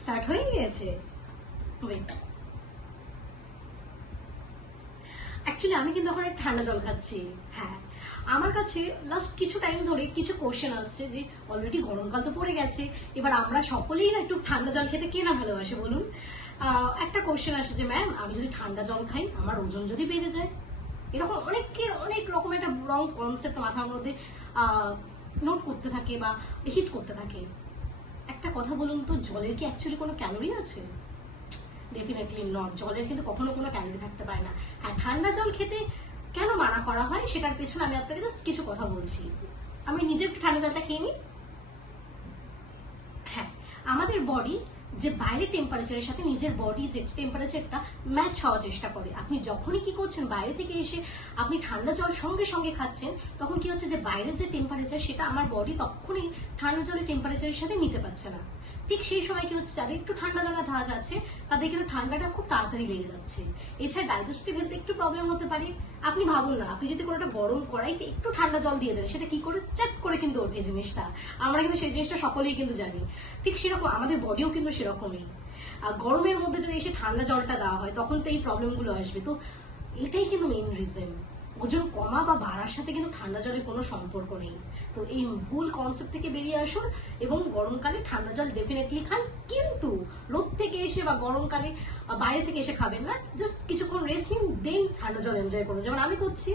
Start হয়ে গিয়েছে। Wait, actually আমি কিন্তু এখন ঠান্ডা জল খাচ্ছি। হ্যাঁ, আমার কাছে লাস্ট কিছু টাইম ধরে কিছু কোশ্চেন আসছে যে অলরেডি গরমকাল তো পড়ে গেছে, এবার আমরা সকলেই না একটু ঠান্ডা জল খেতে কে না ভালোবাসে বলুন। একটা কোশ্চেন আসে যে ম্যাম আমি যদি ঠান্ডা জল খাই আমার ওজন যদি বেড়ে যায়, এরকম অনেকের অনেক রকম একটা রং কনসেপ্ট মাথার মধ্যে নোট করতে থাকে বা হিট করতে থাকে। একটা কথা বলুন তো, জলের কি অ্যাকচুয়ালি কোনো ক্যালোরি আছে? Definitely not. জলের কিন্তু কখনো কোনো ক্যালোরি থাকতে পারে না। হ্যাঁ, ঠান্ডা জল খেতে কেন মানা করা হয় সেটার পেছনে আমি আপনাকে জাস্ট কিছু কথা বলছি। আমি নিজে একটু ঠান্ডা জলটা খেয়ে নিই। হ্যাঁ, আমাদের বডি যে বাইরের টেম্পারেচারের সাথে নিজের বডি যে টেম্পারেচারটা ম্যাচ হওয়ার চেষ্টা করে। আপনি যখনই কি করছেন, বাইরে থেকে এসে আপনি ঠান্ডা জল সঙ্গে সঙ্গে খাচ্ছেন, তখন কি হচ্ছে যে বাইরের যে টেম্পারেচার সেটা আমার বডি তখনই ঠান্ডা জলের টেম্পারেচারের সাথে নিতে পারছে না। ঠিক সেই সময় কি হচ্ছে, যাদের একটু ঠান্ডা লাগা ধাঁচ আছে তাদের কিন্তু ঠান্ডাটা খুব তাড়াতাড়ি লেগে যাচ্ছে। এছাড়া ডাইজেস্টিভ হেলথে একটু প্রবলেম হতে পারে। আপনি ভাবুন না, আপনি যদি কোনো একটা গরম কড়াইতে একটু ঠান্ডা জল দিয়ে দেন, সেটা কি করে চেক করে কিন্তু ওঠে জিনিসটা। আমরা কিন্তু সেই জিনিসটা সকলেই কিন্তু জানি। ঠিক সেরকম আমাদের বডিও কিন্তু সেরকমই। গরমের মধ্যে যদি এসে ঠান্ডা জলটা দেওয়া হয় তখন তো এই প্রবলেমগুলো আসবে। তো এটাই কিন্তু মেইন রিজন। ওজন কমা বা বাড়ার সাথে কিন্তু ঠান্ডা জলের কোনো সম্পর্ক নেই। তো এই ভুল কনসেপ্ট থেকে বেরিয়ে আসুন এবং গরমকালে ঠান্ডা জল ডেফিনেটলি খান, কিন্তু রোদ থেকে এসে বা গরমকালে বাইরে থেকে এসে খাবেন না। জাস্ট কিছুক্ষণ রেস্ট নিন, দেন ঠান্ডা জল এনজয় করুন, যেমন আমি করছি।